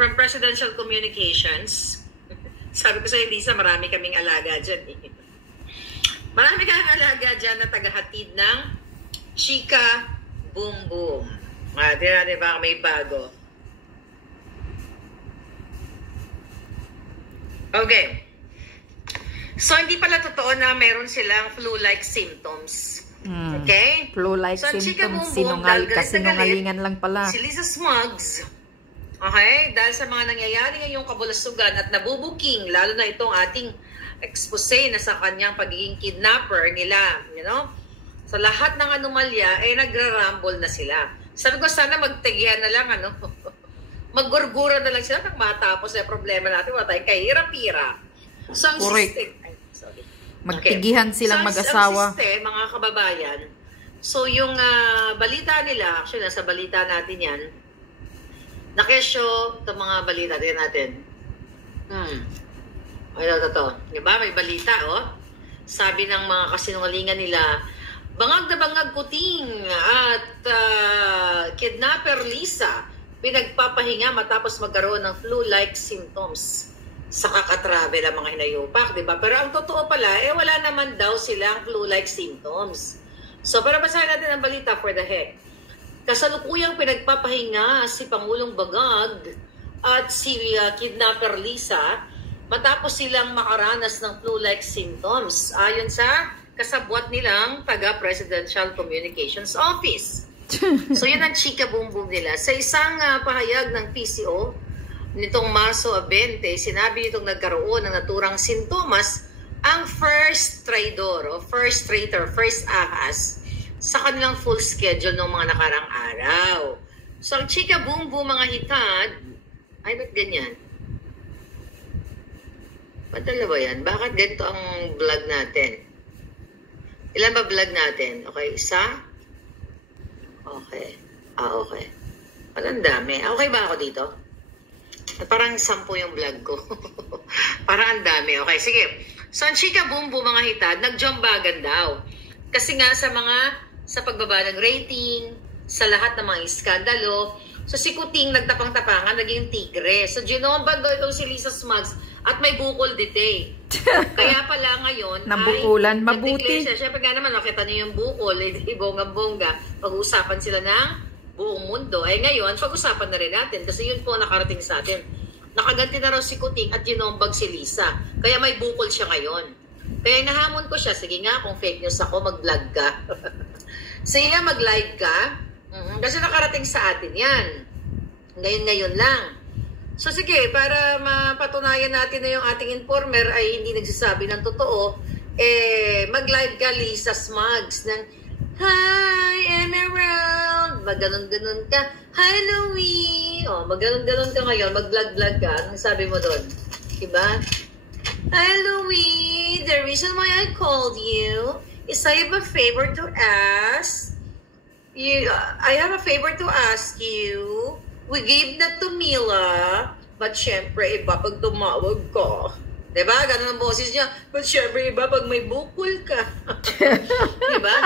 from Presidential Communications. Sabi ko sa'yo, Lisa, marami kaming alaga dyan. Marami kaming alaga dyan na tagahatid ng Chika Boom Boom. Tingnan natin baka may bago. Okay. So, hindi pala totoo na meron silang flu-like symptoms. Okay? Flu-like symptoms, sinungalingan lang pala. Si Lisa Smuggs, okay, dahil sa mga nangyayari ngayong kabulasugan at nabubuking, lalo na itong ating expose na sa kanyang pagiging kidnapper nila, you know, sa lahat ng anomalya, nagra-rumble na sila. Sabi ko, sana magtagihan na lang, maggurgura na lang sila nang matapos na problema natin, wala tayong kahirap-hirap. So, ang magtigihan silang mag-asawa. Ang system, mga kababayan, so yung balita nila, actually nasa balita natin yan, nakesyo itong mga balita din natin. Ito. Diba? May balita, sabi ng mga kasinungalingan nila, bangag na bangag kuting at kidnapper Lisa, pinagpapahinga matapos magkaroon ng flu-like symptoms. Sa kakatravel ang mga hinayupak, di ba? Pero ang totoo pala, wala naman daw silang flu-like symptoms. So, para basahin natin ang balita for the heck. Kasalukuyang pinagpapahinga si Pangulong Bangag at si kidnapper Lisa matapos silang makaranas ng flu-like symptoms ayon sa kasabwat nilang taga-Presidential Communications Office. So, yun ang chika boom boom nila. Sa isang pahayag ng PCO, nitong Marso 20, sinabi nitong nagkaroon ng naturang sintomas ang first trader, first ahas sa kanilang full schedule ng mga nakarang araw. So, ang chika boom boom mga hitad, ay ba't ganyan? Ba't ba yan? Bakit ganito ang vlog natin? Ilan ba vlog natin? Okay, isa? Okay. Okay. Parang dami. Okay ba ako dito? Parang 10 yung vlog ko. Parang ang dami. Okay, sige. So, ang chika boom boom mga hitad, nagjombagan daw. Kasi nga sa pagbaba ng rating, sa lahat ng mga iskandalo, so si Kuting nagtapang-tapangan, naging tigre. So, ginombag daw itong si Lisa Smuggs at may bukol dite. Kaya pala ngayon, nabukulan, mabuti. Siyempre nga naman, nakita niyo yung bukol, bonggang-bongga, pag-uusapan sila ng buong mundo. Ay ngayon, pag-usapan na rin natin kasi yun po nakarating sa atin. Nakaganti na raw si Kuting at ginombag si Lisa. Kaya may bukol siya ngayon. Kaya nahamon ko siya, sige nga, kung fake news ako, mag-vlog ka. Sige nga, mag-live ka. Kasi nakarating sa atin yan. Ngayon lang. So sige, para mapatunayan natin na yung ating informer ay hindi nagsasabi ng totoo, mag-live ka, Lisa Smuggs, ng Hi, Emerald! Mag-ganon-ganon ka. Hi, Louie! Mag-ganon-ganon ka ngayon. Mag-vlog-vlog ka. Anong sabi mo doon? Diba? Hi, Louie! The reason why I called you is I have a favor to ask. I have a favor to ask you. We gave that to Mila, but syempre, iba pag tumawag ka. Diba? Ganun ang boses niya. But syempre, iba pag may bukol ka. Diba?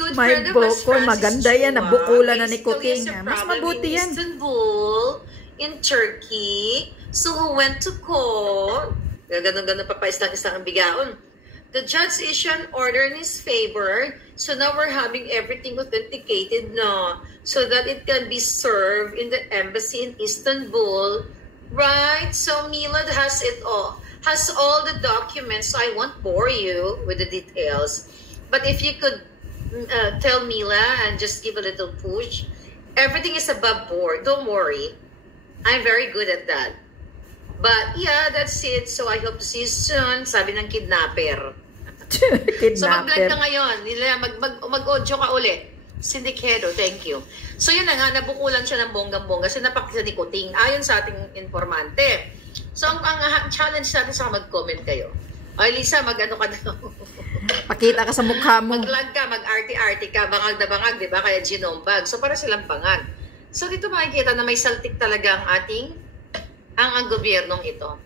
Good may friend of us, bukol. Maganda yan. Nabukulan na ni Kuting. Mas mabuti yan. Istanbul, in Turkey. So, who went to court. Ganun-ganun pa isang bigaon. The judge issued an order in his favor. So, now we're having everything authenticated na. So that it can be served in the embassy in Istanbul. Right? So, Milad has it all. Has all the documents. So, I won't bore you with the details. But if you could tell Mila and just give a little push. Everything is above board. Don't worry. I'm very good at that. But, yeah, that's it. So, I hope to see you soon. Sabi ng kidnapper. So, mag-vlog ka ngayon. Mag-audio ka ulit. Sindikero, thank you. So, yun na nga, nabukulan siya ng bonggang-bongga. So, napakita ni Kuting. Ayon sa ating informante. So, ang challenge natin sa mag-comment kayo. Ay, Lisa, mag-ano ka na. Pakita ka sa mukha mo. Mag-vlog ka, mag-arty-arty ka, bangag na bangag, di ba? Kaya ginombag. So, para silang pangan. So, dito makikita na may saltik talaga ang gobyernong ito.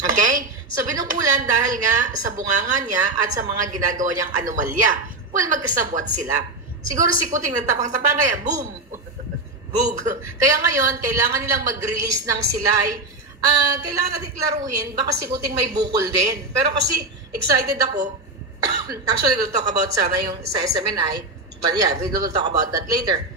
Okay? So, binukulan dahil nga sa bunganga niya at sa mga ginagawa niyang anomalya. Well, magkasabwat sila. Siguro si Kuting nagtapang-tapang kaya, boom! Bug. Kaya ngayon, kailangan nilang mag-release ng silay. Kailangan natin klaruhin, baka si Kuting may bukol din. Pero kasi excited ako. Actually, we'll talk about sana yung sa SMNI. But yeah, we will talk about that later.